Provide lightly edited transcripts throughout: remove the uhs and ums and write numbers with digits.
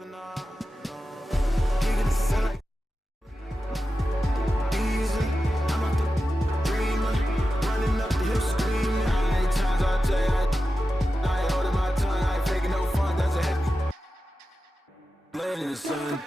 In the sun.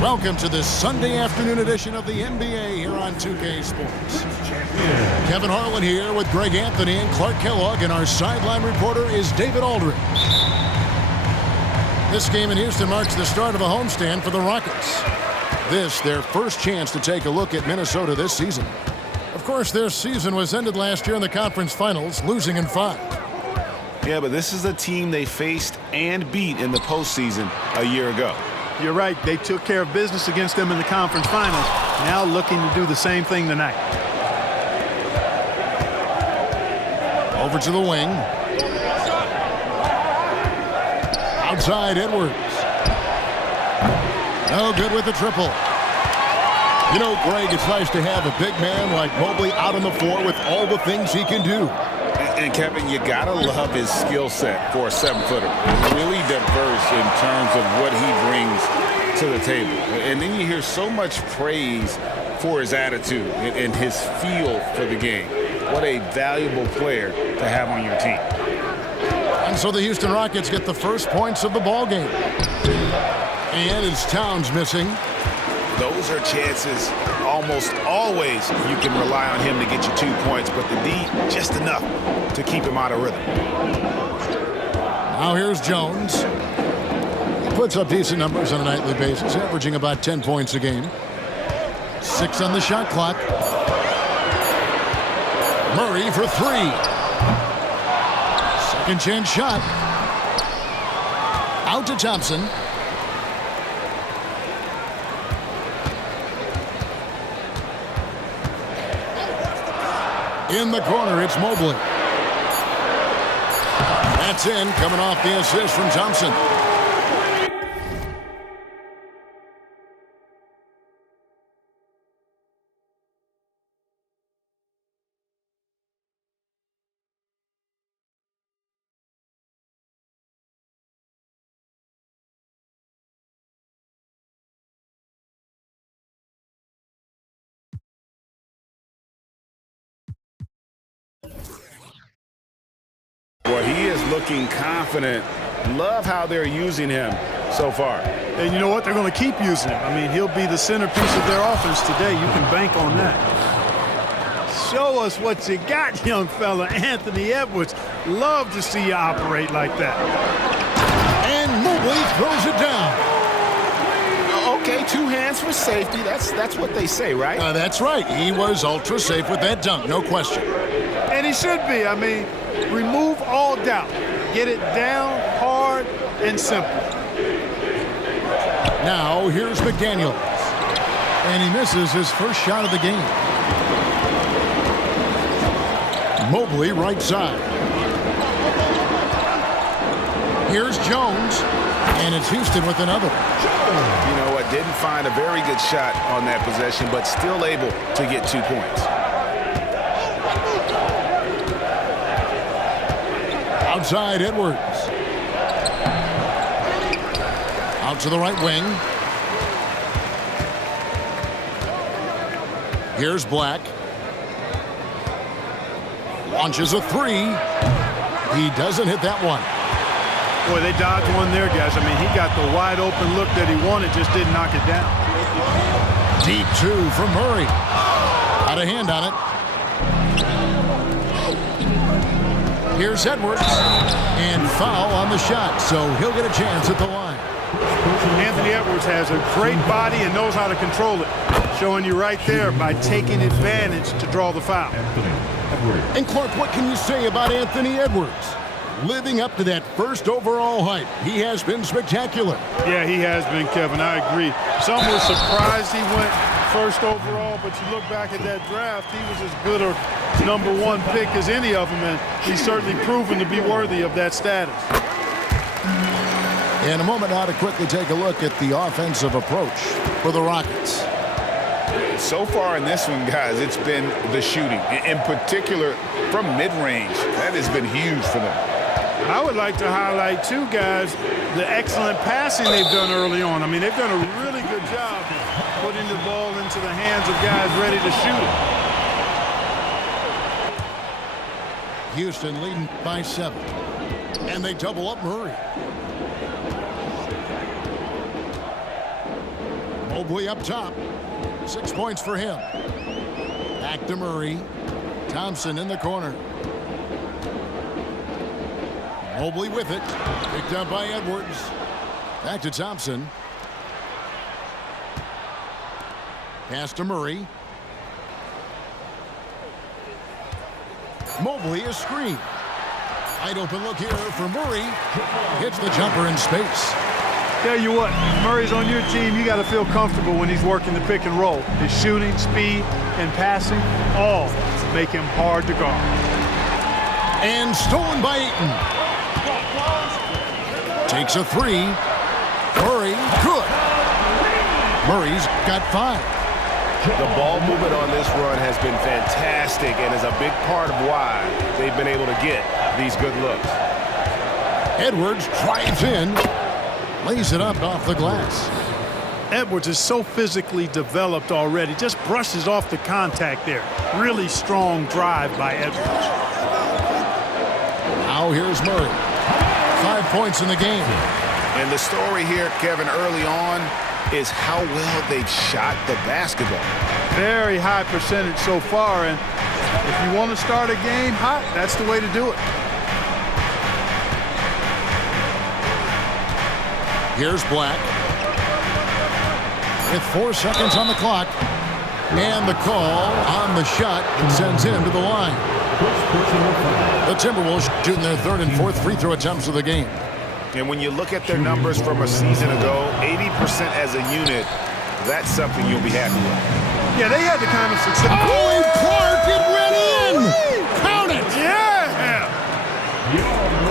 Welcome to this Sunday afternoon edition of the NBA here on 2K Sports. Kevin Harlan here with Greg Anthony and Clark Kellogg, and our sideline reporter is David Aldridge. This game in Houston marks the start of a homestand for the Rockets. This, their first chance to take a look at Minnesota this season. Of course, their season was ended last year in the conference finals, losing in 5. Yeah, but this is a team they faced and beat in the postseason a year ago. You're right. They took care of business against them in the conference finals. Now looking to do the same thing tonight. Over to the wing. Outside Edwards. No good with the triple. You know, Greg, it's nice to have a big man like Mobley out on the floor with all the things he can do. And Kevin, you gotta love his skill set for a 7-footer. Really diverse in terms of what he brings to the table. And then you hear so much praise for his attitude and his feel for the game. What a valuable player to have on your team. And so the Houston Rockets get the first points of the ball game. And it's Towns missing. Those are chances almost always you can rely on him to get you 2 points, but the D just enough to keep him out of rhythm. Now here's Jones. He puts up decent numbers on a nightly basis, averaging about 10 points a game. 6 on the shot clock. Murray for 3. Second chance shot. Out to Thompson. In the corner, it's Mobley. That's in, coming off the assist from Thompson. Well, he is looking confident. Love how they're using him so far. And you know what? They're going to keep using him. I mean, he'll be the centerpiece of their offense today. You can bank on that. Show us what you got, young fella. Anthony Edwards. Love to see you operate like that. And Mobley throws it down. Okay, 2 hands for safety. That's what they say, right? That's right. He was ultra safe with that dunk, no question. And he should be. I mean, remove all doubt. Get it down, hard, and simple. Now, here's McDaniels. And he misses his first shot of the game. Mobley right side. Here's Jones. And it's Houston with another. You know what? Didn't find a very good shot on that possession, but still able to get 2 points. Outside Edwards. Out to the right wing. Here's Black. Launches a 3. He doesn't hit that one. Boy, they dodged one there, guys. I mean, he got the wide open look that he wanted, just didn't knock it down. Deep 2 from Murray. Had a hand on it. Here's Edwards. And foul on the shot, so he'll get a chance at the line. Anthony Edwards has a great body and knows how to control it. Showing you right there by taking advantage to draw the foul. And Clark, what can you say about Anthony Edwards? Living up to that first overall hype, he has been spectacular. Yeah, he has been, Kevin. I agree. Some were surprised he went first overall, but you look back at that draft, he was as good a #1 pick as any of them, and he's certainly proven to be worthy of that status. In a moment now to quickly take a look at the offensive approach for the Rockets. So far in this one, guys, it's been the shooting. In particular, from mid-range, that has been huge for them. I would like to highlight, too, guys, the excellent passing they've done early on. I mean, they've done a really good job putting the ball into the hands of guys ready to shoot it. Houston leading by 7. And they double up Murray. Mobley up top. 6 points for him. Back to Murray. Thompson in the corner. Mobley with it. Picked up by Edwards. Back to Thompson. Pass to Murray. Mobley is screened. Wide open look here for Murray. Hits the jumper in space. Tell you what, Murray's on your team, you got to feel comfortable when he's working the pick and roll. His shooting, speed, and passing all make him hard to guard. And stolen by Ayton. Takes a 3. Murray, good. Murray's got 5. The ball movement on this run has been fantastic and is a big part of why they've been able to get these good looks. Edwards drives in. Lays it up off the glass. Edwards is so physically developed already. Just brushes off the contact there. Really strong drive by Edwards. Now here's Murray. 5 points in the game. And the story here, Kevin, early on is how well they've shot the basketball. Very high percentage so far, and if you want to start a game hot, that's the way to do it. Here's Black. With 4 seconds on the clock. And the call on the shot that sends him to the line. The Timberwolves shooting their 3rd and 4th free throw attempts of the game. And when you look at their numbers from a season ago, 80% as a unit, that's something you'll be happy with. Yeah, they had the kind of success. Oh, Clark, it went in! Count it! Yeah!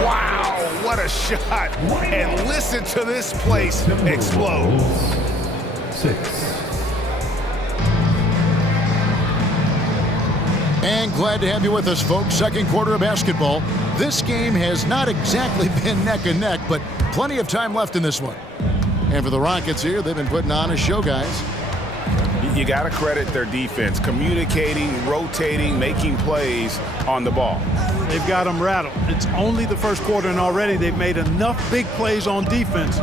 Wow, what a shot. And listen to this place explode. 6. And glad to have you with us, folks. Second quarter of basketball. This game has not exactly been neck and neck, but plenty of time left in this one. And for the Rockets here, they've been putting on a show, guys. You got to credit their defense, communicating, rotating, making plays on the ball. They've got them rattled. It's only the first quarter, and already they've made enough big plays on defense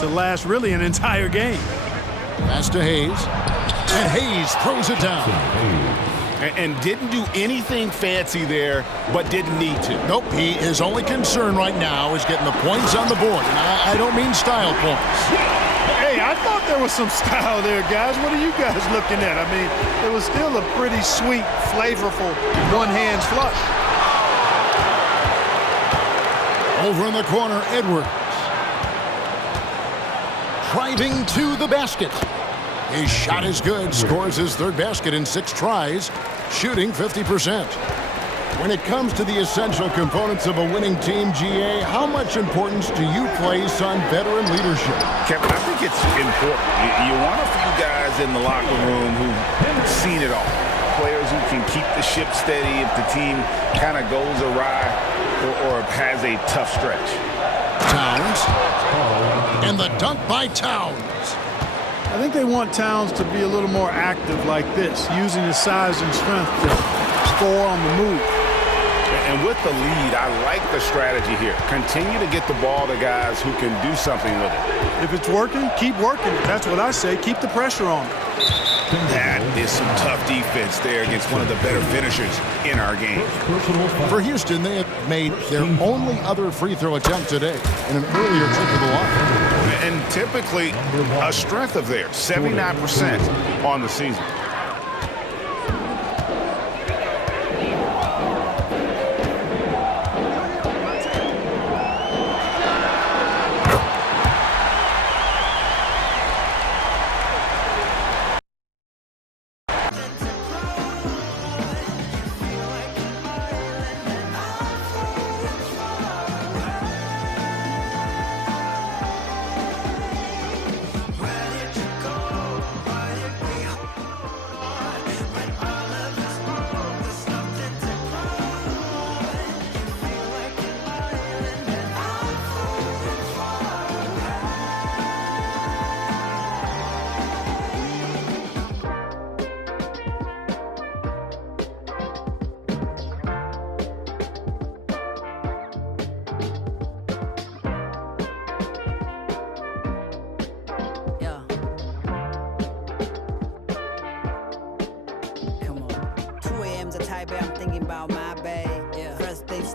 to last really an entire game. Pass to Hayes. And Hayes throws it down. And didn't do anything fancy there, but didn't need to. Nope, his only concern right now is getting the points on the board. And I don't mean style points. Hey, I thought there was some style there, guys. What are you guys looking at? I mean, it was still a pretty sweet, flavorful one-hand flush. Over in the corner, Edwards. Driving to the basket. His shot is good. Scores his 3rd basket in 6 tries. Shooting 50%. When it comes to the essential components of a winning team, GA, how much importance do you place on veteran leadership? Kevin, I think it's important. You want a few guys in the locker room who've seen it all. Players who can keep the ship steady if the team kind of goes awry or has a tough stretch. Towns. And the dunk by Towns. I think they want Towns to be a little more active like this, using his size and strength to score on the move. And with the lead, I like the strategy here. Continue to get the ball to guys who can do something with it. If it's working, keep working it. That's what I say. Keep the pressure on it. That is some tough defense there against one of the better finishers in our game. For Houston, they have made their only other free throw attempt today in an earlier trip to the line. And typically a strength of theirs, 79% on the season.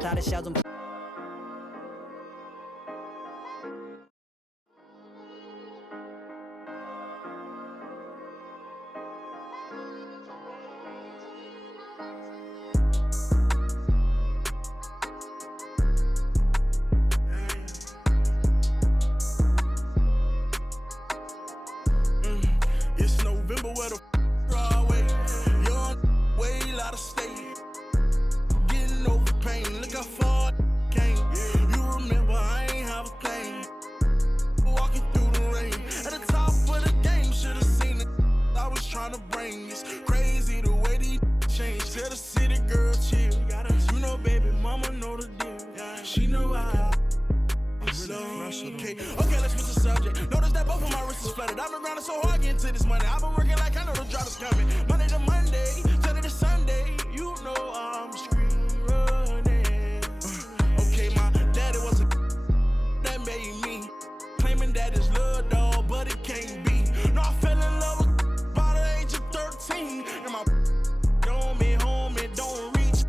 inside the shells. It's November where the Broadway, young, way out of state, getting over pain. Look how far I came. You remember I ain't have a thing. Walking through the rain at the top of the game, should've seen it. I was trying to bring this crazy the way these changed. Tell the city girl chill. You know, baby mama know the deal. She know I. Okay, let's switch the subject. Notice that both of my wrists is flooded. I've been grinding so hard getting to this money. I've been working like I know the drop is coming. Monday to Monday, Sunday to Sunday. You know I'm screaming running. Okay, my daddy was a that made me. Claiming that it's love, dog, but it can't be. No, I fell in love with by the age of 13. And my don't be home and don't reach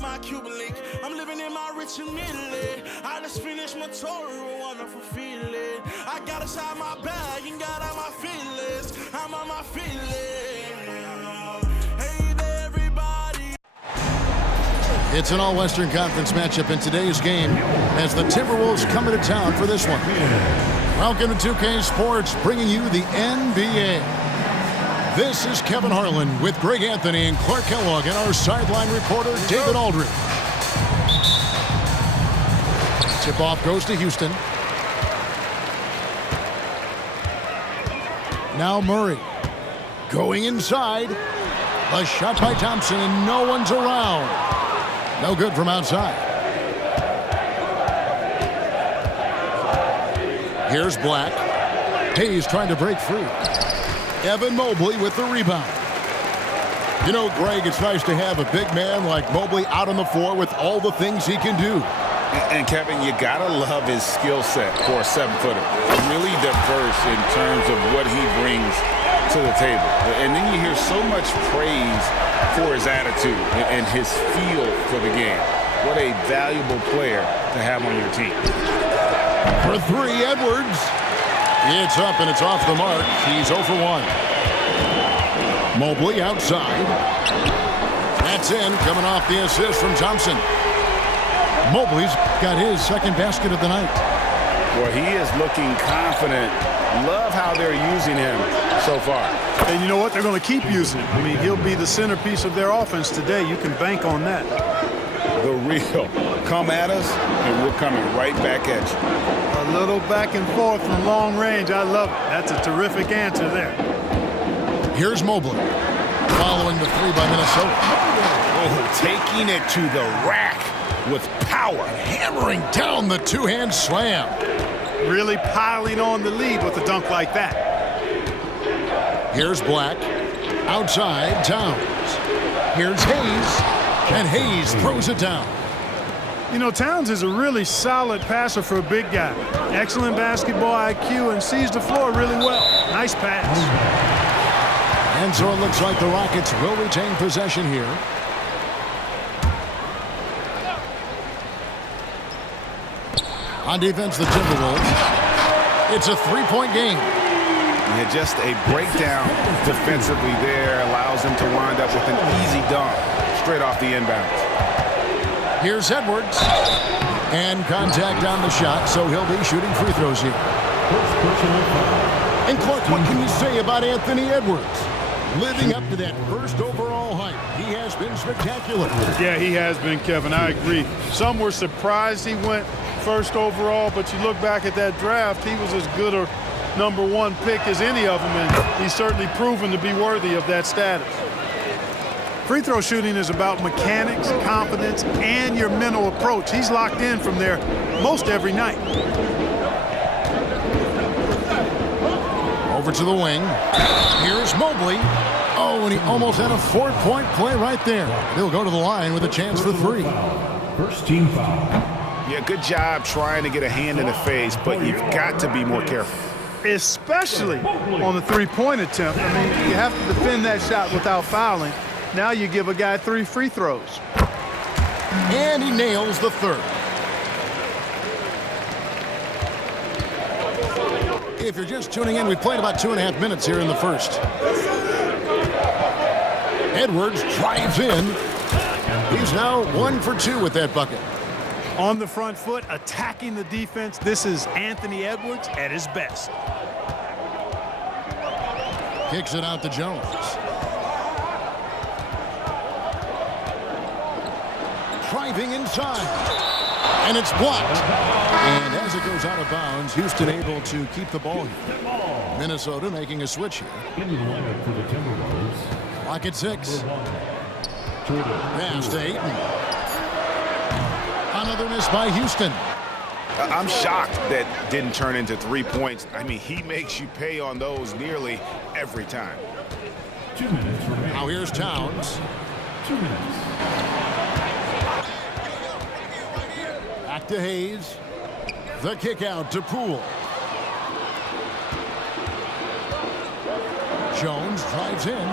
my Cuban link. I'm living in my rich and Italy. I just finished my tour, a wonderful feeling. I got inside my bag and got out my feelings. I'm on my feelings. Hey there, everybody. It's an all-Western Conference matchup in today's game as the Timberwolves come into town for this one. Welcome to 2K Sports, bringing you the NBA. This is Kevin Harlan with Greg Anthony and Clark Kellogg and our sideline reporter, David Aldridge. Tip-off goes to Houston. Now Murray going inside. A shot by Thompson, and no one's around. No good from outside. Here's Black. Hayes trying to break free. Evan Mobley with the rebound. You know, Greg, it's nice to have a big man like Mobley out on the floor with all the things he can do. And Kevin, you gotta love his skill set for a 7-footer. Really diverse in terms of what he brings to the table. And then you hear so much praise for his attitude and his feel for the game. What a valuable player to have on your team. For three, Edwards. It's up and it's off the mark. He's 0 for 1. Mobley outside. That's in, coming off the assist from Thompson. Mobley's got his second basket of the night. Well, he is looking confident. Love how they're using him so far. And you know what? They're going to keep using him. I mean, he'll be the centerpiece of their offense today. You can bank on that. The real. Come at us, and we're coming right back at you. A little back and forth from long range. I love it. That's a terrific answer there. Here's Mobley. Following the three by Minnesota. Oh, taking it to the rack with power. Hammering down the two-hand slam. Really piling on the lead with a dunk like that. Here's Black. Outside, Towns. Here's Hayes. And Hayes throws it down. You know, Towns is a really solid passer for a big guy. Excellent basketball IQ and sees the floor really well. Nice pass. And so it looks like the Rockets will retain possession here. On defense, the Timberwolves. It's a three-point game. Yeah, just a breakdown defensively there allows him to wind up with an easy dunk straight off the inbounds. Here's Edwards. And contact on the shot, so he'll be shooting free throws here. And Clark, what can you say about Anthony Edwards? Living up to that first overall hype, he has been spectacular. Yeah, he has been, Kevin. I agree. Some were surprised he went first overall, but you look back at that draft, he was as good a #1 pick as any of them, and he's certainly proven to be worthy of that status. Free throw shooting is about mechanics, confidence, and your mental approach. He's locked in from there most every night. Over to the wing. Here's Mobley. Oh, and he almost had a 4-point play right there. He'll go to the line with a chance for three. First team foul. Yeah, good job trying to get a hand in the face, but you've got to be more careful. Especially on the three-point attempt. I mean, you have to defend that shot without fouling. Now you give a guy 3 free throws. And he nails the third. If you're just tuning in, we played about 2.5 minutes here in the first. Edwards drives in. He's now 1 for 2 with that bucket. On the front foot, attacking the defense. This is Anthony Edwards at his best. Kicks it out to Jones. Driving inside. And it's blocked. And as it goes out of bounds, Houston able to keep the ball here. Minnesota making a switch here. In the lineup for the Timberwolves. Clock at 6. Jordan. Pass to Ayton. Another miss by Houston. I'm shocked that didn't turn into 3 points. I mean, he makes you pay on those nearly every time. 2 minutes remaining. Now here's Towns. 2 minutes. Back to Hayes. The kick out to Poole. Jones drives in.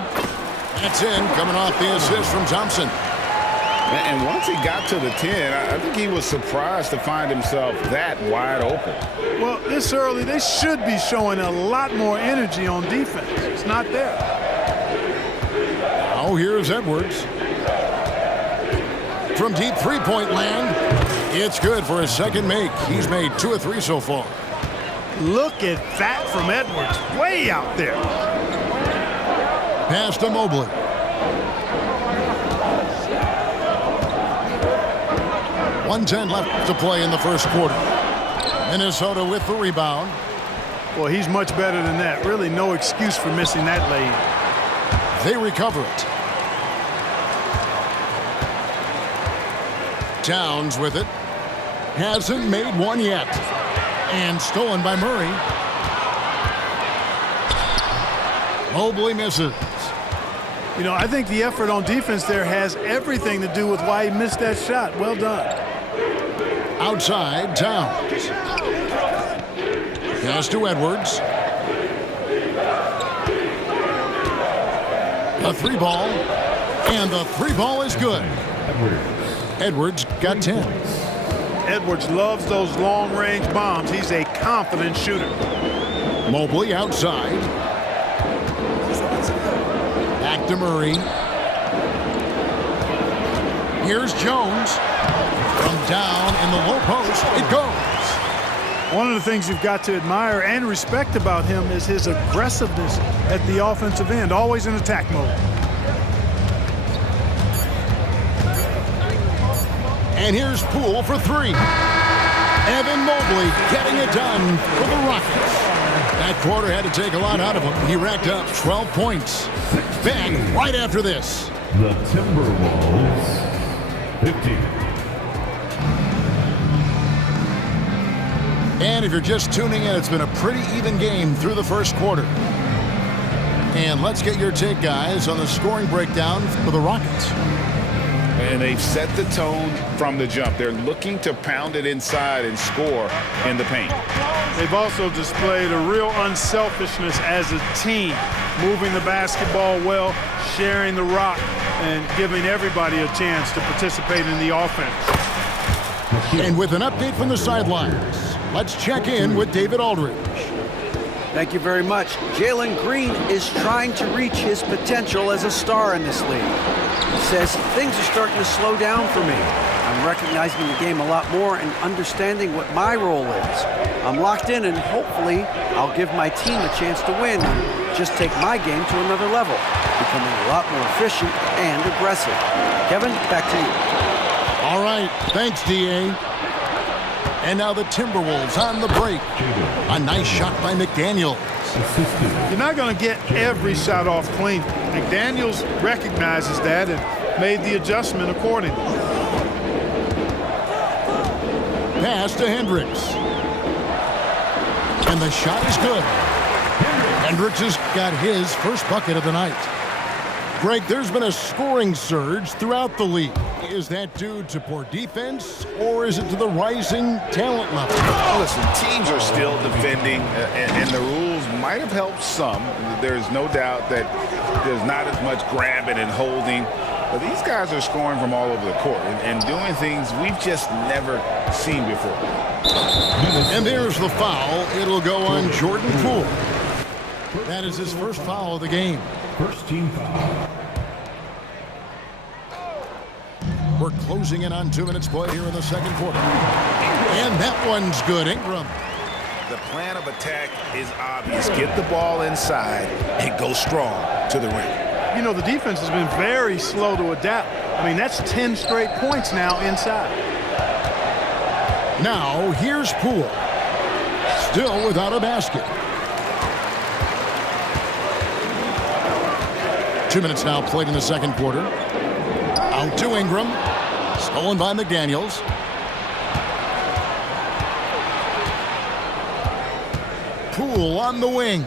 That's in, coming off the assist from Thompson. And once he got to the 10, I think he was surprised to find himself that wide open. Well, this early, they should be showing a lot more energy on defense. It's not there. Now here's Edwards. From deep three-point land, it's good for his second make. He's made 2 of 3 so far. Look at that from Edwards, way out there. Pass to Mobley. .110 left to play in the first quarter. Minnesota with the rebound. Well, he's much better than that. Really no excuse for missing that lay. They recover it. Towns with it. Hasn't made one yet. And stolen by Murray. Mobley misses. You know, I think the effort on defense there has everything to do with why he missed that shot. Well done. Outside, Towns. Pass to Edwards. The 3 ball. And the 3 ball is good. Edwards got 10. Edwards loves those long-range bombs. He's a confident shooter. Mobley outside. Back to Murray. Here's Jones. From down in the low post, it goes. One of the things you've got to admire and respect about him is his aggressiveness at the offensive end, always in attack mode. And here's Poole for 3. Evan Mobley getting it done for the Rockets. That quarter had to take a lot out of him. He racked up 12 points. Back right after this. The Timberwolves 50. And if you're just tuning in, it's been a pretty even game through the first quarter. And let's get your take, guys, on the scoring breakdown for the Rockets. And they've set the tone from the jump. They're looking to pound it inside and score in the paint. They've also displayed a real unselfishness as a team, moving the basketball well, sharing the rock, and giving everybody a chance to participate in the offense. And with an update from the sidelines, let's check in with David Aldridge. Thank you very much. Jalen Green is trying to reach his potential as a star in this league. He says things are starting to slow down for me. I'm recognizing the game a lot more and understanding what my role is. I'm locked in and hopefully I'll give my team a chance to win and just take my game to another level, becoming a lot more efficient and aggressive. Kevin, back to you. All right, thanks, D.A. And now the Timberwolves on the break. A nice shot by McDaniels. You're not going to get every shot off clean. McDaniels recognizes that and made the adjustment accordingly. Pass to Hendricks. And the shot is good. Hendricks has got his first bucket of the night. Greg, there's been a scoring surge throughout the league. Is that due to poor defense, or is it to the rising talent level? Listen, teams are still defending, and the rules might have helped some. There's no doubt that there's not as much grabbing and holding. But these guys are scoring from all over the court and doing things we've just never seen before. And there's the foul. It'll go on Jordan Poole. That is his first foul of the game. First team foul. We're closing in on 2 minutes played here in the second quarter. And that one's good. Ingram. The plan of attack is obvious. Get the ball inside and go strong to the rim. You know, the defense has been very slow to adapt. I mean, that's 10 straight points now inside. Now, here's Poole. Still without a basket. 2 minutes now played in the second quarter. Out to Ingram. Stolen by McDaniels. Poole on the wing.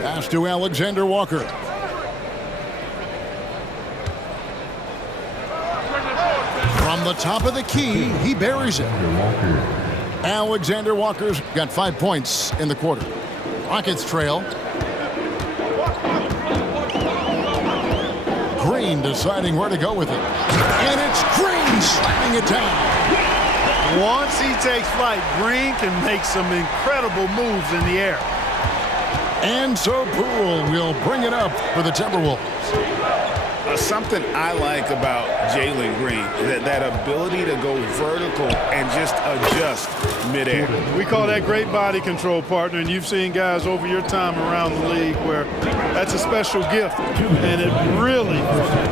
Pass to Alexander Walker. From the top of the key, he buries it. Alexander Walker's got 5 points in the quarter. Rockets trail. Green deciding where to go with it. And it's Green slamming it down. Once he takes flight, Green can make some incredible moves in the air. And so Poole will bring it up for the Timberwolves. Something I like about Jalen Green, that ability to go vertical and just adjust midair. We call that great body control, partner, and you've seen guys over your time around the league where that's a special gift, and it really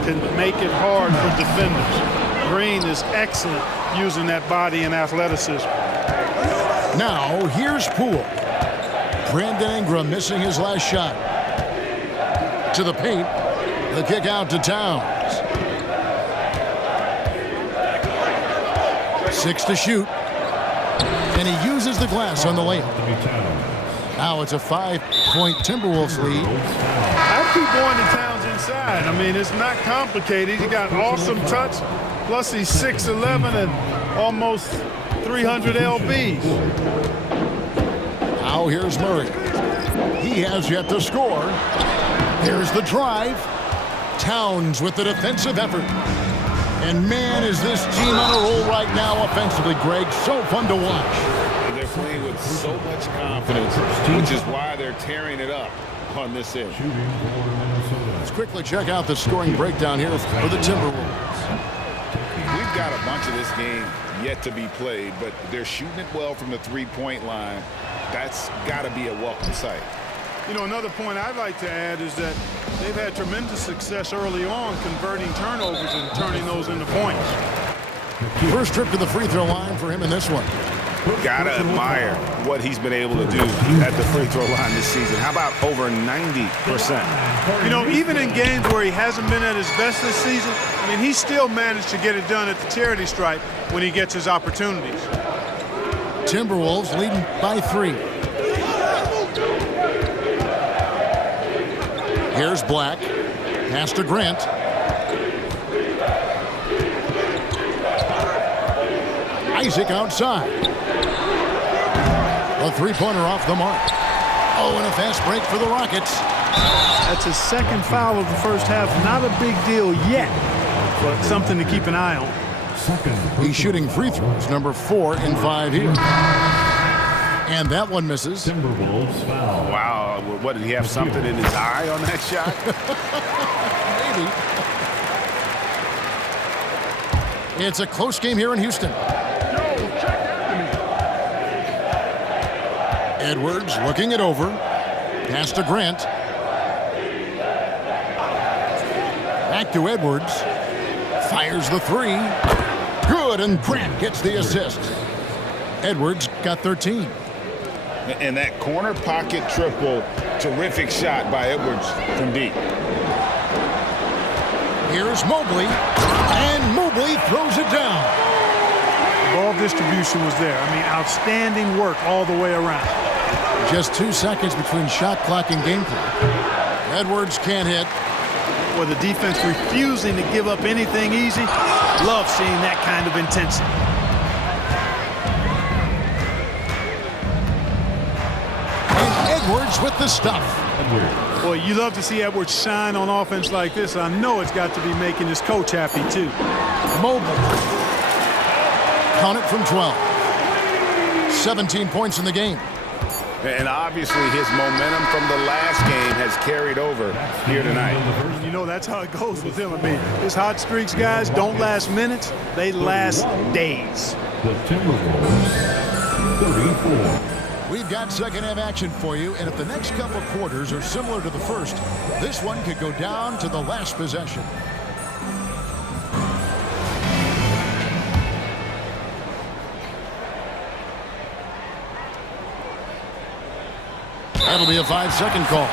can make it hard for defenders. Green is excellent using that body and athleticism. Now, here's Poole. Brandon Ingram missing his last shot. To the paint. The kick out to Towns. 6 to shoot. And he uses the glass on the layup. Now it's a 5-point Timberwolves lead. I keep going to Towns inside. I mean, it's not complicated. He got awesome touch. Plus he's 6'11" and almost 300 lbs. Now here's Murray. He has yet to score. Here's the drive. Towns with the defensive effort. And man, is this team on a roll right now offensively, Greg. So fun to watch. They're playing with so much confidence, which is why they're tearing it up on this end. Let's quickly check out the scoring breakdown here for the Timberwolves. We've got a bunch of this game yet to be played, but they're shooting it well from the three-point line. That's got to be a welcome sight. You know, another point I'd like to add is that they've had tremendous success early on converting turnovers and turning those into points. First trip to the free throw line for him in this one. Gotta admire what he's been able to do at the free throw line this season. How about over 90%? You know, even in games where he hasn't been at his best this season, I mean, he still managed to get it done at the charity stripe when he gets his opportunities. Timberwolves leading by 3. Here's Black. Pass to Grant. Isaac outside. A three-pointer off the mark. Oh, and a fast break for the Rockets. That's his second foul of the first half. Not a big deal yet, but something to keep an eye on. He's shooting free throws, number 4 in 5 here. And that one misses. Timberwolves foul. Wow, what, did he have something in his eye on that shot? Maybe. It's a close game here in Houston. Edwards looking it over. Pass to Grant. Back to Edwards. Fires the 3. Good, and Grant gets the assist. Edwards got 13. And that corner pocket triple, terrific shot by Edwards from deep. Here's Mobley, and Mobley throws it down. Ball distribution was there. I mean, outstanding work all the way around. Just 2 seconds between shot clock and game clock. Edwards can't hit. With the defense refusing to give up anything easy, love seeing that kind of intensity. And Edwards with the stuff. Boy, you love to see Edwards shine on offense like this. I know it's got to be making his coach happy, too. Mobley. Count it from 12. 17 points in the game. And obviously his momentum from the last game has carried over here tonight. You know, that's how it goes with him. I mean, his hot streaks, guys, don't last minutes. They last days. The Timberwolves, 34. We've got second half action for you, and if the next couple quarters are similar to the first, this one could go down to the last possession. That'll be a 5-second call.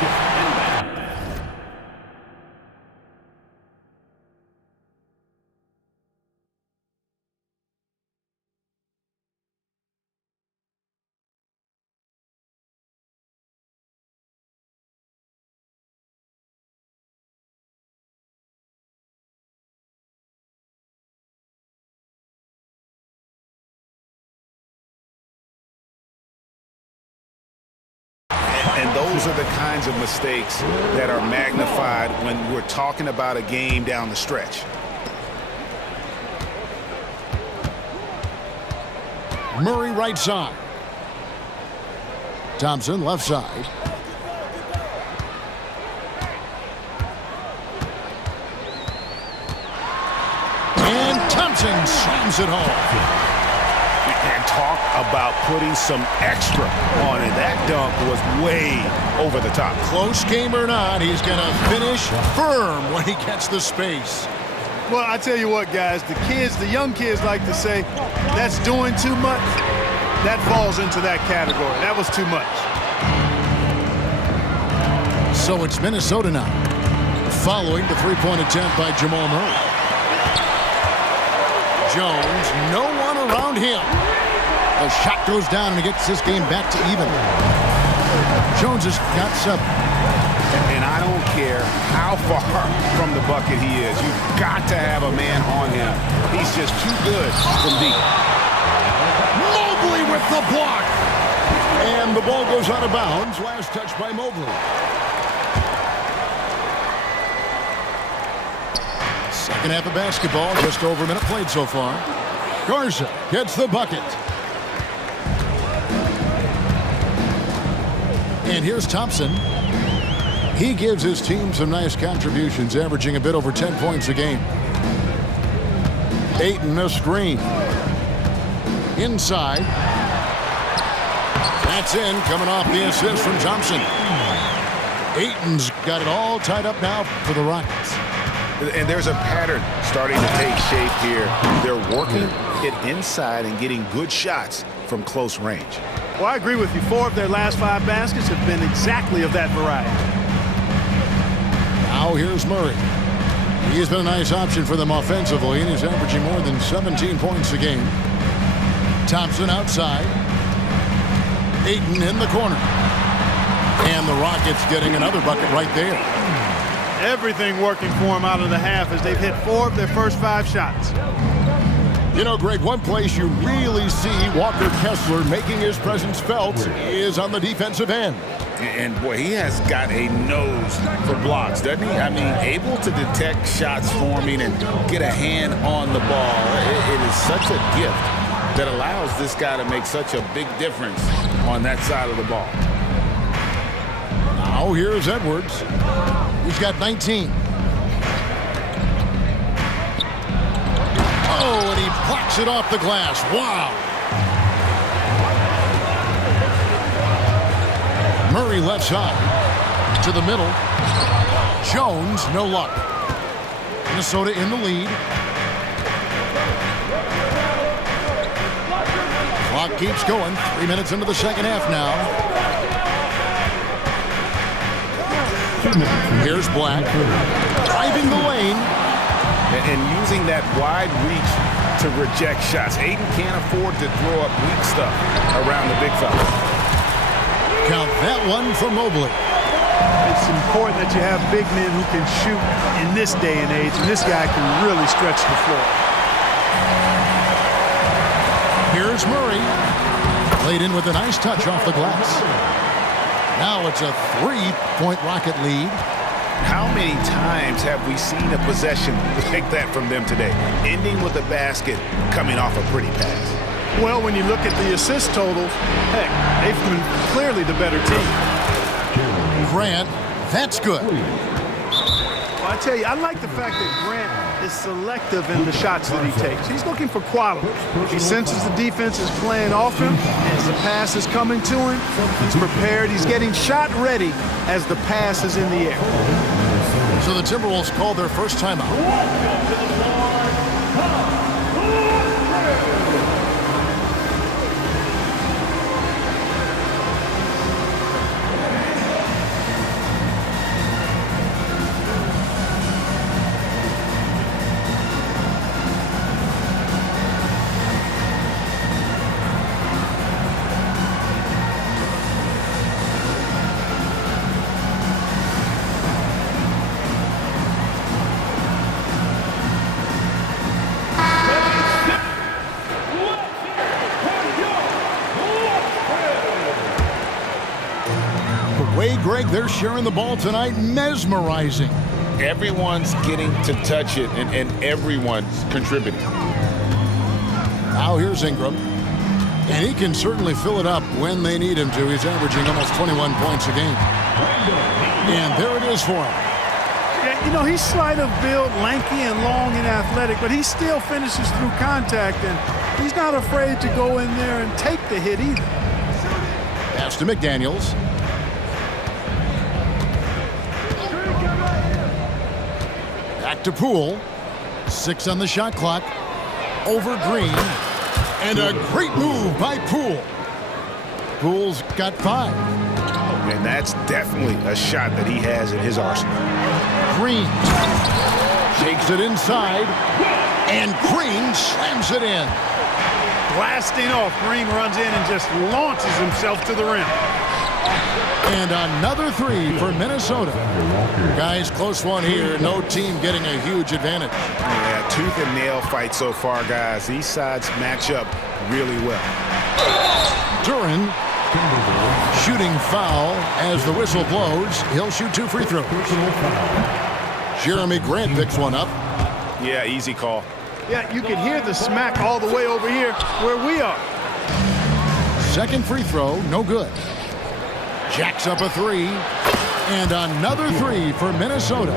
And those are the kinds of mistakes that are magnified when we're talking about a game down the stretch. Murray right side. Thompson left side. And Thompson slams it home. And talk about putting some extra on it. That dunk was way over the top. Close game or not, he's going to finish firm when he gets the space. Well, I tell you what, guys, the young kids like to say, that's doing too much. That falls into that category. That was too much. So it's Minnesota now, following the three-point attempt by Jamal Murray. Jones, no one around him. The shot goes down and it gets this game back to even. Jones has got 7. And I don't care how far from the bucket he is. You've got to have a man on him. He's just too good from deep. Mobley with the block. And the ball goes out of bounds. Last touch by Mobley. Second half of basketball, just over a minute played so far. Garza gets the bucket. And here's Thompson. He gives his team some nice contributions, averaging a bit over 10 points a game. Ayton a screen. Inside. That's in, coming off the assist from Thompson. Ayton's got it all tied up now for the Rockets. And there's a pattern starting to take shape here. They're working it inside and getting good shots from close range. Well, I agree with you. 4 of their last 5 baskets have been exactly of that variety. Now here's Murray. He's been a nice option for them offensively, and he's averaging more than 17 points a game. Thompson outside. Ayton in the corner. And the Rockets getting another bucket right there. Everything working for them out of the half as they've hit 4 of their first 5 shots. You know, Greg, one place you really see Walker Kessler making his presence felt is on the defensive end. And boy, he has got a nose for blocks, doesn't he? I mean, able to detect shots forming and get a hand on the ball. It is such a gift that allows this guy to make such a big difference on that side of the ball. Now here's Edwards. He's got 19. Oh, and he blocks it off the glass. Wow. Murray left side to the middle. Jones, no luck. Minnesota in the lead. Clock keeps going. 3 minutes into the second half now. Here's Black. Driving the lane. And using that wide reach to reject shots. Ayton can't afford to throw up weak stuff around the big fella. Count that one for Mobley. It's important that you have big men who can shoot in this day and age, and this guy can really stretch the floor. Here's Murray. Played in with a nice touch off the glass. Now it's a 3-point Rocket lead. How many times have we seen a possession like that from them today? Ending with a basket, coming off a pretty pass. Well, when you look at the assist totals, heck, they've been clearly the better team. Grant, that's good. I tell you, I like the fact that Grant is selective in the shots that he takes. He's looking for quality. He senses the defense is playing off him, and as the pass is coming to him, he's prepared. He's getting shot ready as the pass is in the air. So the Timberwolves called their first timeout. Greg, they're sharing the ball tonight. Mesmerizing. Everyone's getting to touch it, and everyone's contributing. Now here's Ingram. And he can certainly fill it up when they need him to. He's averaging almost 21 points a game. And there it is for him. Yeah, you know, he's slight of build, lanky and long and athletic, but he still finishes through contact, and he's not afraid to go in there and take the hit either. Pass to McDaniels. Back to Poole. 6 on the shot clock. Over Green. And a great move by Poole. Poole's got 5. And that's definitely a shot that he has in his arsenal. Green shakes it inside. And Green slams it in. Blasting off, Green runs in and just launches himself to the rim. And another 3 for Minnesota. Guys, close one here. No team getting a huge advantage. Yeah, tooth and nail fight so far, guys. These sides match up really well. Duren shooting foul as the whistle blows. He'll shoot 2 free throws. Jeremy Grant picks one up. Yeah, easy call. Yeah, you can hear the smack all the way over here where we are. Second free throw, no good. Jacks up a 3. And another 3 for Minnesota.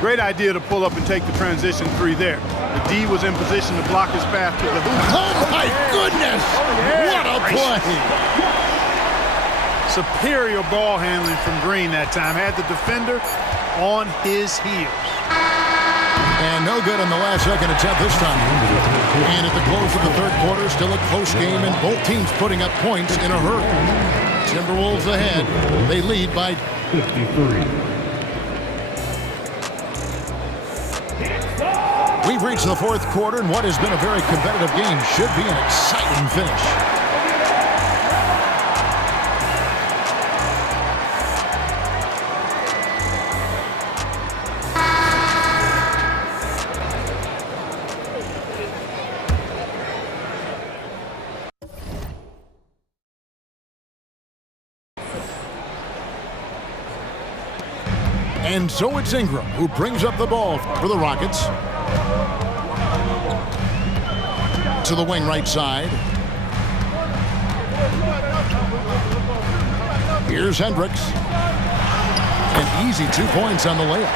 Great idea to pull up and take the transition 3 there. The D was in position to block his path to the hoop. Oh, my goodness! What a play! Superior ball handling from Green that time. Had the defender on his heels. And no good on the last second attempt this time. And at the close of the third quarter, still a close game, and both teams putting up points in a hurry. Timberwolves ahead. They lead by 53. We've reached the fourth quarter, and what has been a very competitive game should be an exciting finish. And so it's Ingram who brings up the ball for the Rockets. To the wing right side. Here's Hendricks. An easy 2 points on the layup.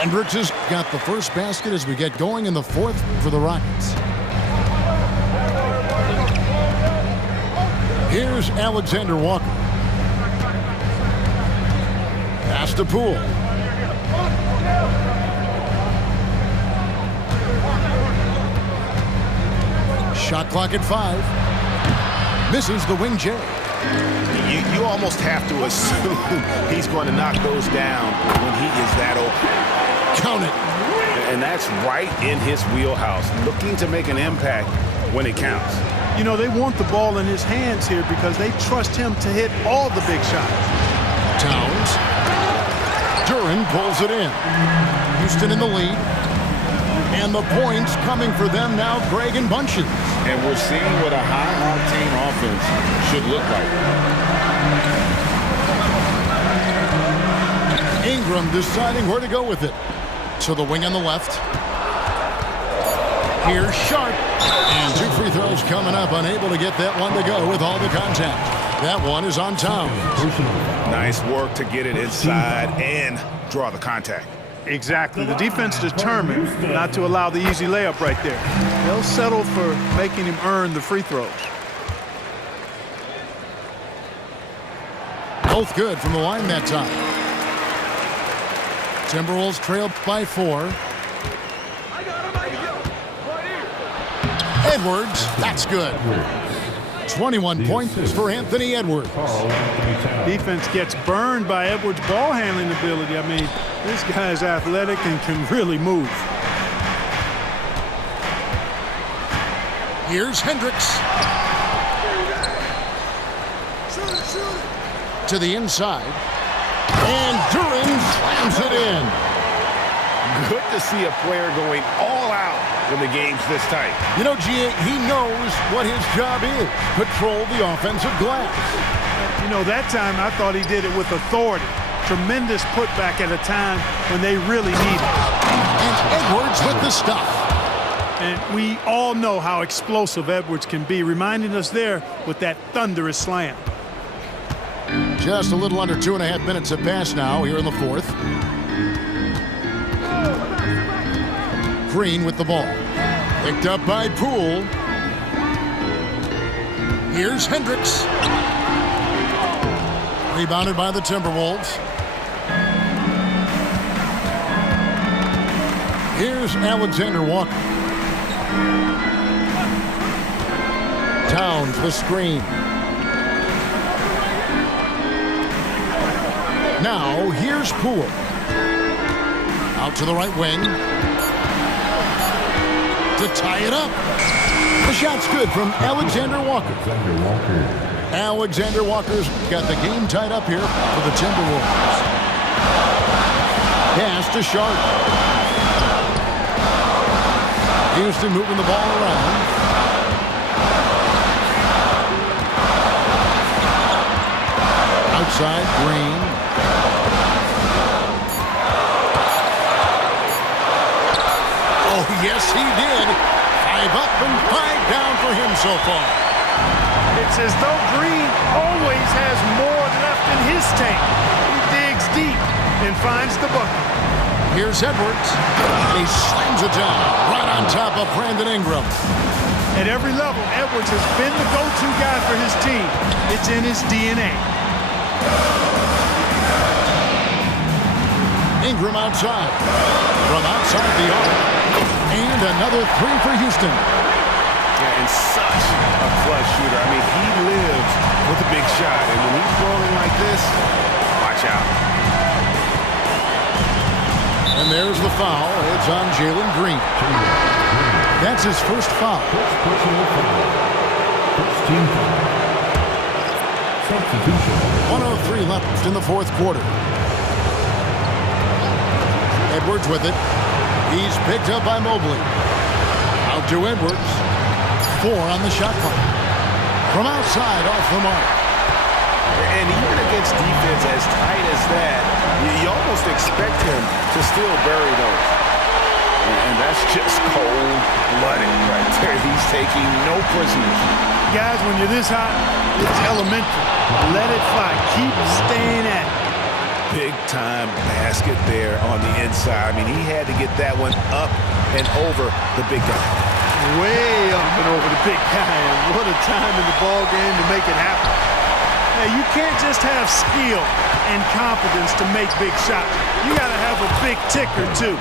Hendricks has got the first basket as we get going in the fourth for the Rockets. Here's Alexander Walker. Pass to Poole. Shot clock at 5. Misses the wing J. You almost have to assume he's going to knock those down when he is that open. Count it. And that's right in his wheelhouse, looking to make an impact when it counts. You know, they want the ball in his hands here because they trust him to hit all the big shots. Towns. Duren pulls it in. Houston in the lead. And the points coming for them now, Greg and Bunches. And we're seeing what a high-octane offense should look like. Ingram deciding where to go with it. To the wing on the left. Here's Sharp. And 2 free throws coming up. Unable to get that one to go with all the contact. That one is on Towns. Nice work to get it inside and draw the contact. Exactly. The defense determined not to allow the easy layup right there. They'll settle for making him earn the free throws. Both good from the line that time. Timberwolves trail by 4. Edwards, that's good. 21 points for Anthony Edwards. Defense gets burned by Edwards' ball handling ability. I mean, this guy's athletic and can really move. Here's Hendricks. To the inside. And Duran slams it in. Good to see a player going all out when the game's this tight. You know, G.A., he knows what his job is. Control the offensive glass. You know, that time I thought he did it with authority. Tremendous putback at a time when they really need it. And Edwards with the stop. And we all know how explosive Edwards can be, reminding us there with that thunderous slam. Just a little under 2.5 minutes have passed now here in the fourth. Green with the ball. Picked up by Poole. Here's Hendricks. Rebounded by the Timberwolves. Here's Alexander Walker. Towns the screen. Now here's Poole. Out to the right wing. To tie it up. The shot's good from Alexander Walker. Alexander Walker's got the game tied up here for the Timberwolves. Pass to Sharp. Houston moving the ball around. Outside, Green. Oh, yes, he did. 5 up and 5 down for him so far. It's as though Green always has more left in his tank. He digs deep and finds the bucket. Here's Edwards. And he slams it down right on top of Brandon Ingram. At every level, Edwards has been the go-to guy for his team. It's in his DNA. Ingram outside. From outside the arc. And another 3 for Houston. Yeah, and such a clutch shooter. I mean, he lives with a big shot. And when he's rolling like this, watch out. And there's the foul. It's on Jalen Green. That's his first foul. First team foul. Substitution. 1:03 left in the fourth quarter. Edwards with it. He's picked up by Mobley. Out to Edwards. 4 on the shot clock. From outside, off the mark. And even against defense as tight as that, you almost expect him to still bury those. And that's just cold-blooded right there. He's taking no prisoners. Guys, when you're this hot, it's elementary. Let it fly. Keep staying at it. Big-time basket there on the inside. I mean, he had to get that one up and over the big guy. Way up and over the big guy. And what a time in the ball game to make it happen. Now, you can't just have skill and confidence to make big shots. You got to have a big ticker, too.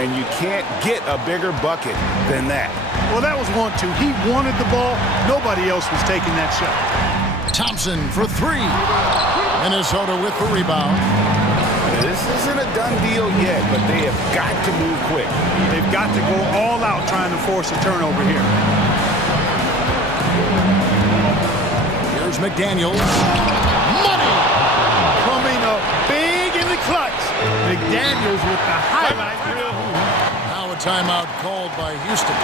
And you can't get a bigger bucket than that. Well, that was 1-2. He wanted the ball. Nobody else was taking that shot. Thompson for 3. Minnesota with the rebound. This isn't a done deal yet, but they have got to move quick. They've got to go all out trying to force a turnover here. Here's McDaniels. Money! Coming up big in the clutch. McDaniels with the highlight reel. Now A timeout called by Houston.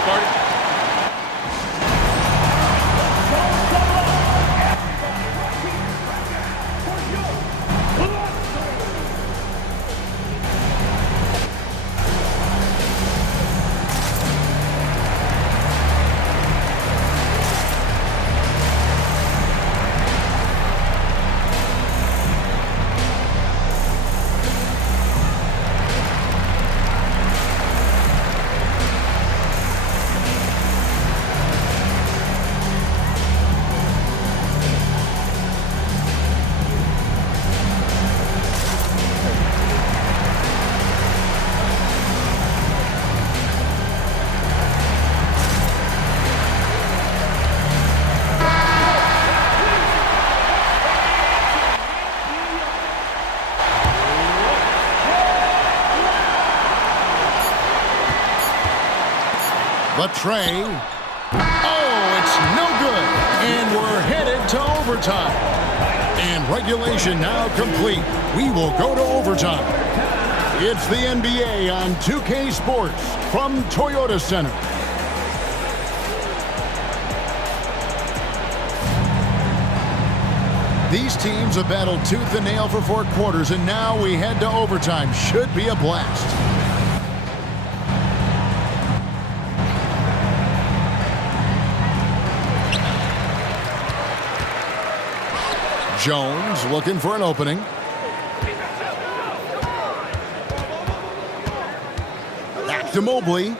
But Trey, it's no good. And we're headed to overtime. And regulation now complete. We will go to overtime. It's the NBA on 2K Sports from Toyota Center. These teams have battled tooth and nail for 4 quarters, and now we head to overtime. Should be a blast. Jones looking for an opening. Back to Mobley.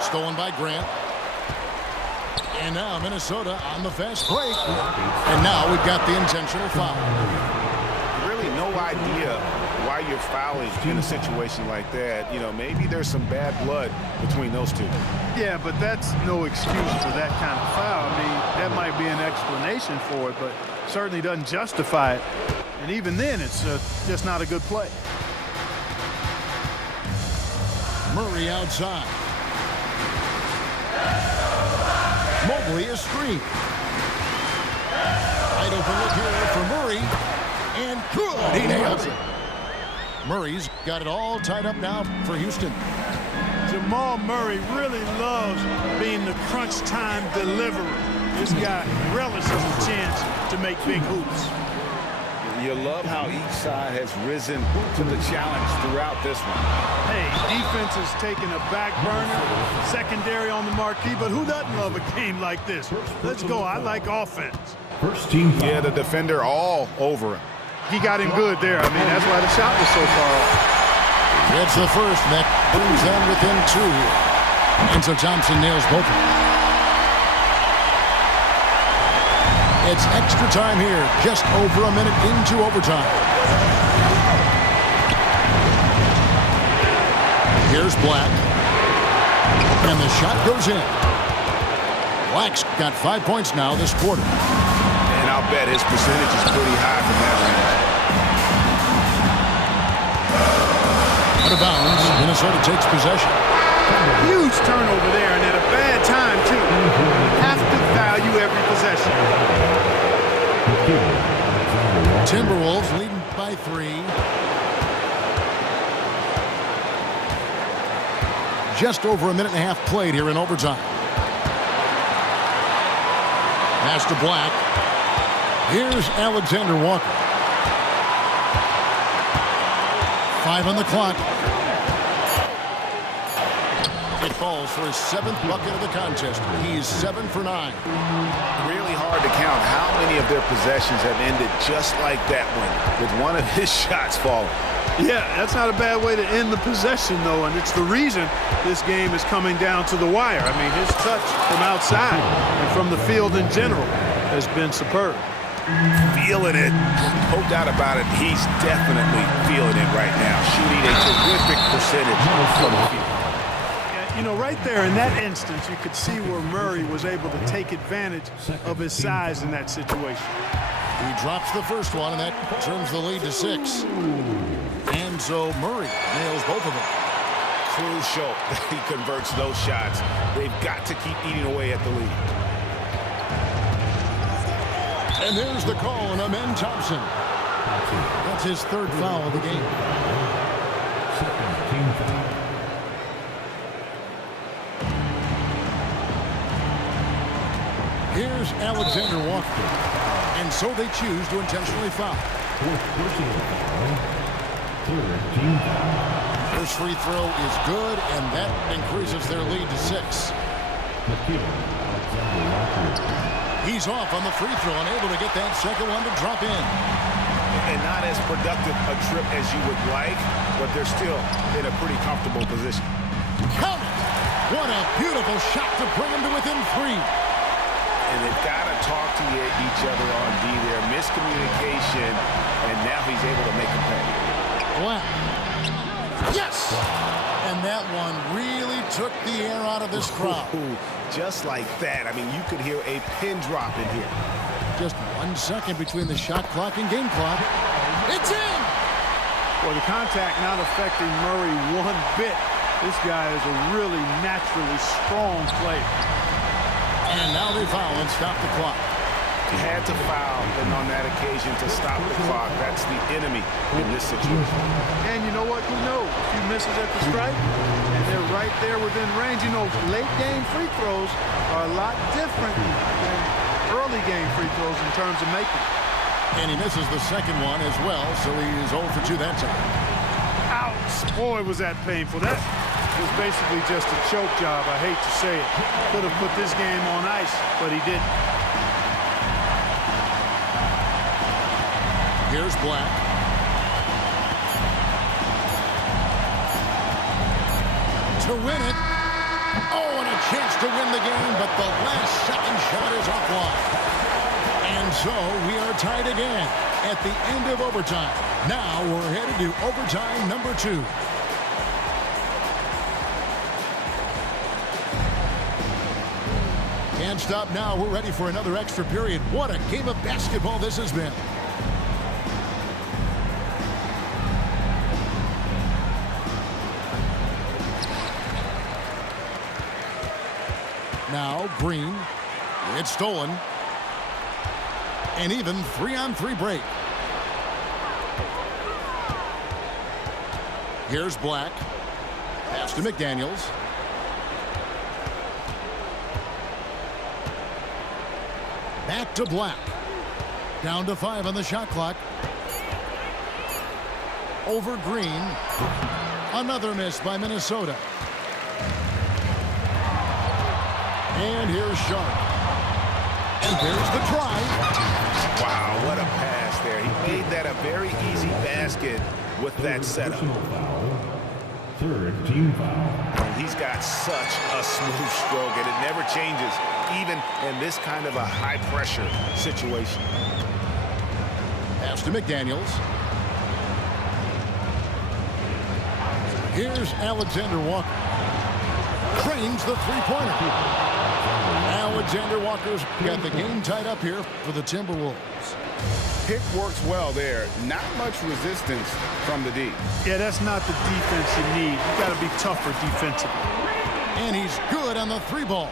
Stolen by Grant. And now Minnesota on the fast break. And now we've got the intentional foul. Really no idea why you're fouling in a situation like that. You know, maybe there's some bad blood between those two. Yeah, but that's no excuse for that kind of foul. I mean, that might be an explanation for it, but certainly doesn't justify it. And even then, it's just not a good play. Murray outside. Mobley is screen. Wide open look here for Murray. And good. He nails it. Murray's got it all tied up now for Houston. Jamal Murray really loves being the crunch time deliverer. This guy relishes the chance to make big hoops. You love how each side has risen to the challenge throughout this one. Hey, defense is taking a back burner, secondary on the marquee, but who doesn't love a game like this? Let's go. I like offense. First team foul. Yeah, the defender all over him. He got him good there. I mean, that's why the shot was so far off. It's the first that brings them within 2 here. And so Thompson nails both of them. It's extra time here, just over a minute into overtime. Here's Black. And the shot goes in. Black's got 5 points now this quarter. And I'll bet his percentage is pretty high from that range. Out of bounds, Minnesota takes possession. Huge turnover there, and at a bad time, too. Have to value every possession. Timberwolves leading by 3. Just over a minute and a half played here in overtime. Pass to Black. Here's Alexander Walker. 5 on the clock. It falls for his 7th bucket of the contest. He's 7 for 9. Really hard to count how many of their possessions have ended just like that one, with one of his shots falling. Yeah, that's not a bad way to end the possession, though, and it's the reason this game is coming down to the wire. I mean, his touch from outside and from the field in general has been superb. Feeling it. No doubt about it. He's definitely feeling it right now. Shooting a terrific percentage from the field. You know, right there in that instance, you could see where Murray was able to take advantage of his size in that situation. He drops the first one, and that turns the lead to 6. And so Murray nails both of them. Crucial that he converts those shots. They've got to keep eating away at the lead. And there's the call on Amen Thompson. That's his third foul of the game. Second team foul. Here's Alexander Walker. And so they choose to intentionally foul. Fourth personal foul. Third team foul. First free throw is good, and that increases their lead to 6. McKill, Alexander Walker. He's off on the free throw, unable to get that second one to drop in. And not as productive a trip as you would like, but they're still in a pretty comfortable position. Count it! What a beautiful shot to bring him to within 3. And they've got to talk to each other on D there. Miscommunication, and now he's able to make a pay. Black. Yes! And that one really took the air out of this crowd. Ooh, just like that. I mean, you could hear a pin drop in here. Just 1 second between the shot clock and game clock. It's in! Well, the contact not affecting Murray one bit. This guy is a really naturally strong player. And now they foul and stop the clock. He had to foul, and on that occasion to stop the clock. That's the enemy in this situation. And you know what? Who knows? A few misses at the stripe, and they're right there within range. You know, late game free throws are a lot different than early game free throws in terms of making. And he misses the second one as well, so he's 0 for 2 that time. Ouch! Boy, was that painful. That was basically just a choke job. I hate to say it. Could have put this game on ice, but he didn't. Here's Black. To win it. Oh, and a chance to win the game, but the last second shot is offline. And so we are tied again at the end of overtime. Now we're headed to overtime number 2. Can't stop now. We're ready for another extra period. What a game of basketball this has been. Now Green. It's stolen. An even 3-on-3 break. Here's Black. Pass to McDaniels. Back to Black. Down to 5 on the shot clock. Over Green. Another miss by Minnesota. And here's Sharp. And there's the try. Wow, what a pass there. He made that a very easy basket with that setup. Third team foul. He's got such a smooth stroke, and it never changes, even in this kind of a high-pressure situation. Pass to McDaniels. Here's Alexander Walker. Trains the three-pointer. Alexander Walker's got the game tied up here for the Timberwolves. Pick works well there. Not much resistance from the D. Yeah, that's not the defense you need. You got to be tougher defensively. And he's good on the 3-ball.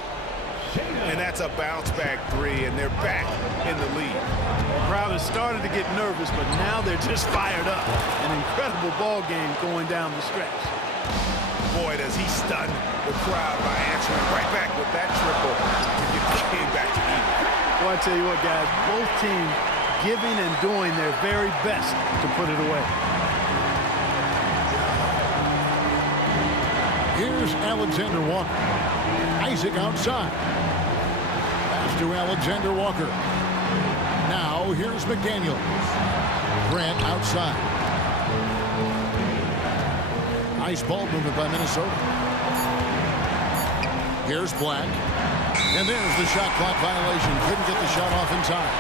And that's a bounce-back 3, and they're back in the lead. The crowd has started to get nervous, but now they're just fired up. An incredible ball game going down the stretch. Boy, does he stun the crowd by answering right back with that triple to get the game back to even. Well, I tell you what, guys, both teams giving and doing their very best to put it away. Here's Alexander Walker. Isaac outside. Pass to Alexander Walker. Now here's McDaniels. Grant outside. Nice ball movement by Minnesota. Here's Black. And there's the shot clock violation. Couldn't get the shot off in time.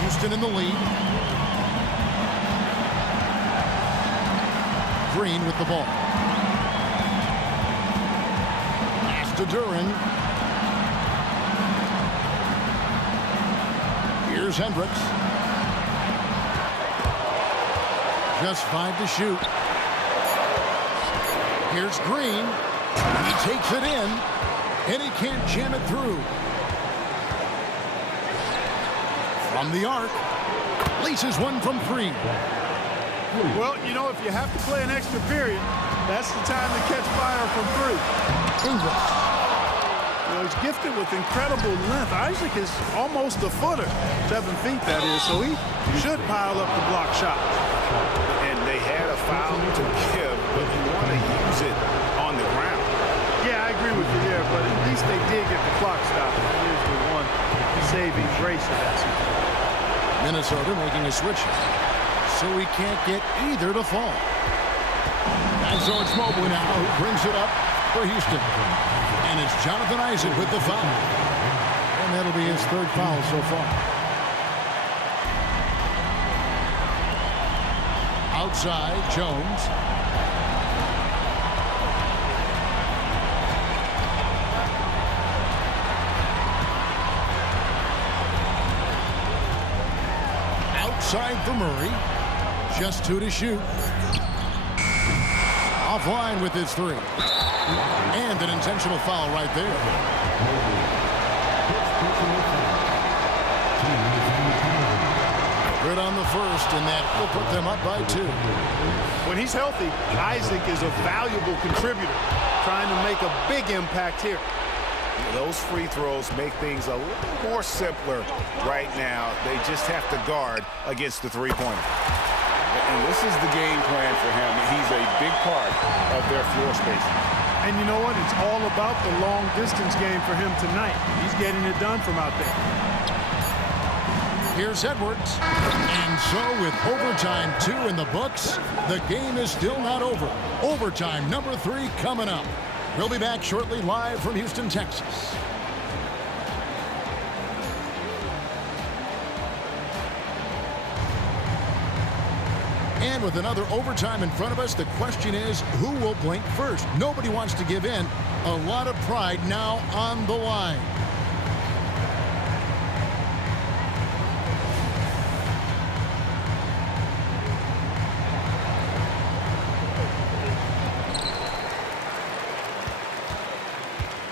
Houston in the lead. Green with the ball. Pass to Duren. Here's Hendricks. Just 5 to shoot. Here's Green. Takes it in, and he can't jam it through. From the arc, laces one from 3. Well, you know, if you have to play an extra period, that's the time to catch fire from 3. Ingles. You know, he's gifted with incredible length. Isaac is almost a footer, 7 feet that is, so he should pile up the block shot. And they had a foul to give, but you want to use it on the ground. Yeah, I agree with you there, but at least they did get the clock stopped. That is the one saving grace of that situation. Minnesota making a switch, so he can't get either to fall. And so it's Mobley now who brings it up for Houston. And it's Jonathan Isaac with the foul. And that'll be his 3rd foul so far. Outside, Jones. Outside for Murray. Just 2 to shoot. Offline with his 3. And an intentional foul right there. Good on the first, and that will put them up by 2. When he's healthy, Isaac is a valuable contributor, trying to make a big impact here. Those free throws make things a little more simpler right now. They just have to guard against the three-pointer. And this is the game plan for him. He's a big part of their floor spacing. And you know what? It's all about the long-distance game for him tonight. He's getting it done from out there. Here's Edwards. And so with overtime 2 in the books, the game is still not over. Overtime number 3 coming up. We'll be back shortly live from Houston, Texas. And with another overtime in front of us, the question is, who will blink first? Nobody wants to give in. A lot of pride now on the line.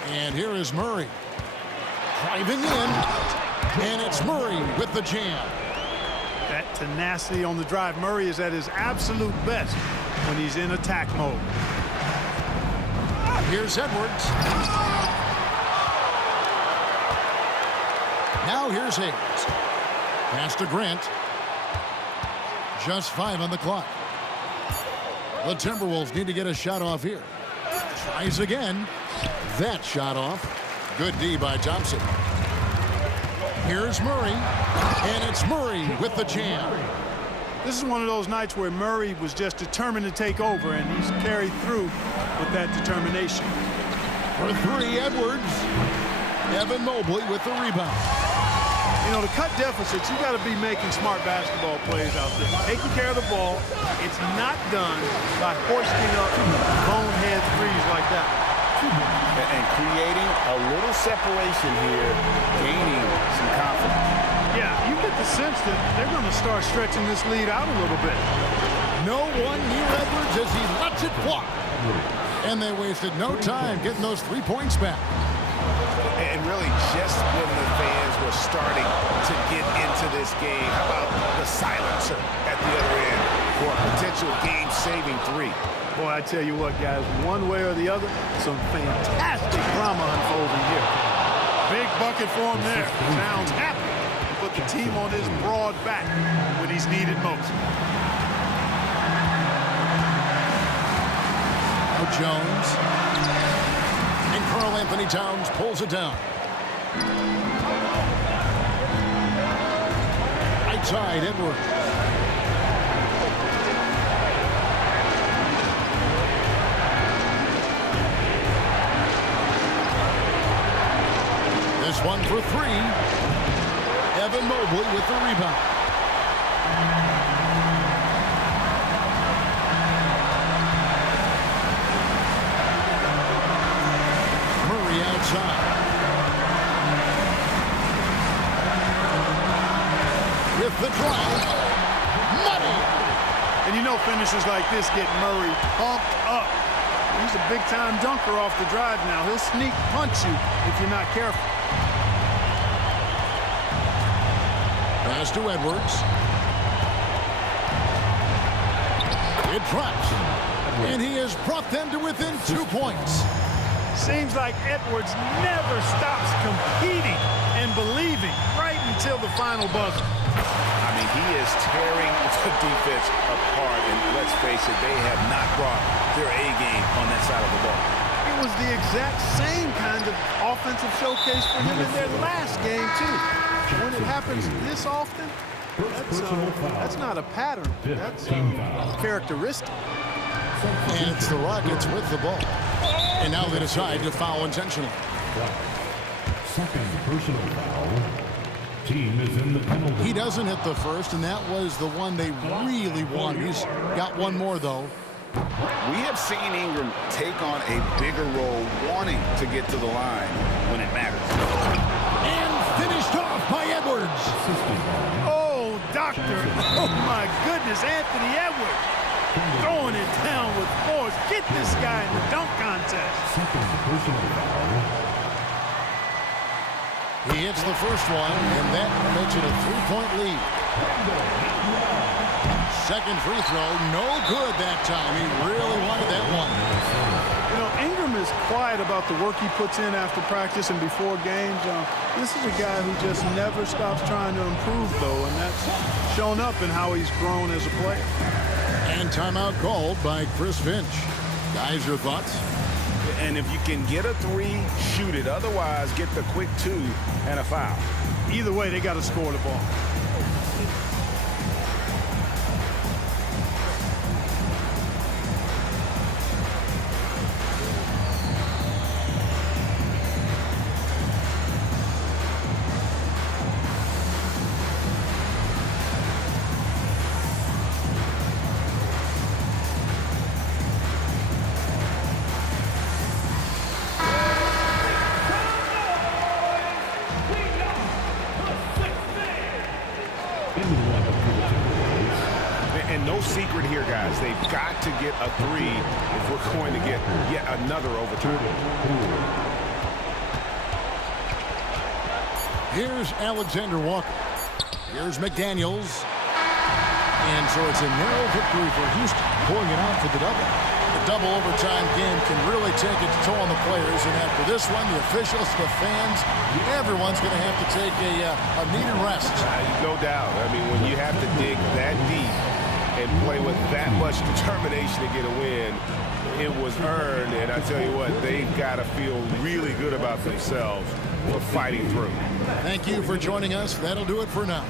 And here is Murray. Driving in. And it's Murray with the jam. That tenacity on the drive. Murray is at his absolute best when he's in attack mode. Here's Edwards. Now here's Hayes. Pass to Grant. Just 5 on the clock. The Timberwolves need to get a shot off here. Tries again. That shot off. Good D by Thompson. Here's Murray. And it's Murray with the jam. This is one of those nights where Murray was just determined to take over, and he's carried through with that determination. For 3, Edwards. Evan Mobley with the rebound. You know, to cut deficits, you got to be making smart basketball plays out there. Taking care of the ball. It's not done by hoisting up bonehead threes like that. And creating a little separation here, gaining some confidence. Yeah, you get the sense that they're going to start stretching this lead out a little bit. No one near Edwards as he lets it fly. And they wasted no time getting those 3 points back. And really, just when the fans were starting to get into this game, how about the silencer at the other end for a potential game-saving 3? Boy, I tell you what, guys, one way or the other, some fantastic drama unfolding here. Big bucket for him there. Sounds happy to put the team on his broad back when he's needed most. Now Jones. And Karl Anthony Towns pulls it down. Right side, Edwards. This one for 3. Evan Mobley with the rebound. Murray outside. With the drive. Money. And you know finishes like this get Murray pumped up. He's a big-time dunker off the drive now. He'll sneak punch you if you're not careful. Pass to Edwards. It drops. And he has brought them to within 2 points. Seems like Edwards never stops competing and believing right until the final buzzer. I mean, he is tearing the defense apart, and let's face it, they have not brought their A game on that side of the ball. It was the exact same kind of offensive showcase for him in their last game, too. When it happens this often, that's not a pattern. That's characteristic. And it's the Rockets with the ball. And now they decide to foul intentionally. Second personal foul. Team is in the penalty. He doesn't hit the first, and that was the one they really wanted. He's got one more, though. We have seen Ingram take on a bigger role, wanting to get to the line when it matters. And finished off by Edwards. Oh, doctor. Oh, my goodness, Anthony Edwards. Throwing it down with force. Get this guy in the dunk contest. Second personal foul. He hits the first one, and that makes it a 3-point lead. Second free throw, no good that time. He really wanted that one. You know, Ingram is quiet about the work he puts in after practice and before games. This is a guy who just never stops trying to improve, though, and that's shown up in how he's grown as a player. And timeout called by Chris Finch. Guys, your thoughts? And if you can get a three, shoot it. Otherwise, get the quick two and a foul. Either way, they got to score the ball. And no secret here, guys. They've got to get a three if we're going to get yet another overtime. Here's Alexander Walker. Here's McDaniels. And so it's a narrow victory for Houston, pulling it out for the double. The double overtime game can really take its toll on the players, and after this one, the officials, the fans, everyone's going to have to take a needed rest. No doubt. I mean, when you have to dig that deep and play with that much determination to get a win, it was earned, and I tell you what, they've got to feel really good about themselves for fighting through. Thank you for joining us. That'll do it for now.